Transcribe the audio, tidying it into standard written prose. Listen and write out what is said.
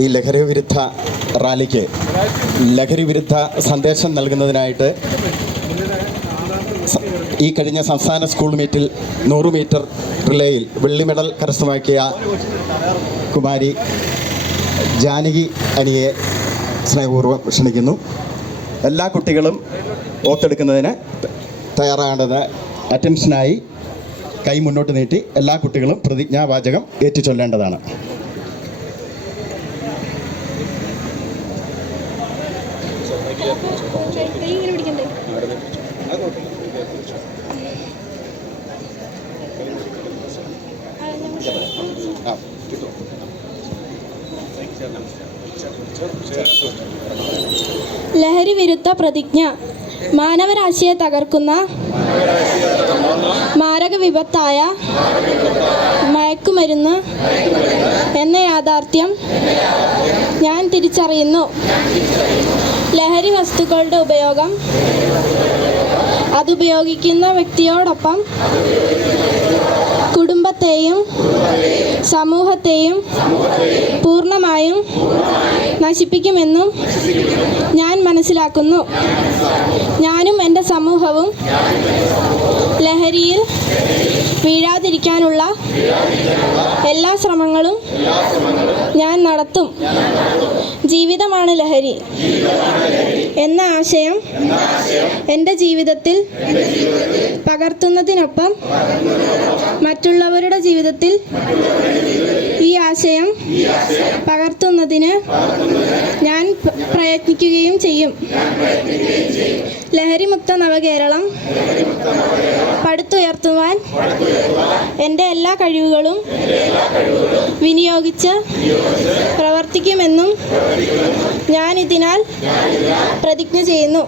ഈ ലഹരി വിരുദ്ധ റാലിക്ക് ലഹരി വിരുദ്ധ സന്ദേശം നൽകുന്നതിനായിട്ട് ഈ കഴിഞ്ഞ സംസ്ഥാന സ്കൂൾ മീറ്റിൽ 100 മീറ്റർ റിലേയിൽ വെള്ളി മെഡൽ കരസ്ഥമാക്കിയ കുമാരി ജാനകി അനിയെ സ്നേഹപൂർവ്വം ക്ഷണിക്കുന്നു. എല്ലാ കുട്ടികളും ഓർത്തെടുക്കുന്നതിന് തയ്യാറാകേണ്ടത് അറ്റൻഷനായി കൈ മുന്നോട്ട് നീട്ടി എല്ലാ കുട്ടികളും പ്രതിജ്ഞാവാചകം ഏറ്റുചൊല്ലേണ്ടതാണ്. ലഹരി വിരുദ്ധ പ്രതിജ്ഞ. മാനവരാശിയെ തകർക്കുന്ന മാരക വിപത്തായ മയക്കുമരുന്ന് എന്ന യാഥാർത്ഥ്യം ഞാൻ തിരിച്ചറിയുന്നു. ലഹരി വസ്തുക്കളുടെ ഉപയോഗം അതുപയോഗിക്കുന്ന വ്യക്തിയോടൊപ്പം കുടുംബത്തെയും സമൂഹത്തെയും പൂർണ്ണമായും നശിപ്പിക്കുമെന്നും ഞാൻ മനസ്സിലാക്കുന്നു. ഞാനും എൻ്റെ സമൂഹവും ലഹരിയിൽ വീഴാതിരിക്കാനുള്ള എല്ലാ ശ്രമങ്ങളും ഞാൻ നടത്തും. ജീവിതമാണ് ലഹരി എന്ന ആശയം എൻ്റെ ജീവിതത്തിൽ പകർത്തുന്നതിനൊപ്പം മറ്റുള്ളവരുടെ ജീവിതത്തിൽ ഈ ആശയം പകർത്തുന്നതിന് ഞാൻ പ്രയത്നിക്കുകയും ചെയ്യും. ലഹരിമുക്ത നവകേരളം പടുത്തുയർത്തുവാൻ എൻ്റെ എല്ലാ കഴിവുകളും വിനിയോഗിച്ച് പ്രവർത്തിക്കുമെന്നും ഞാൻ ഇതിനാൽ പ്രതിജ്ഞ ചെയ്യുന്നു.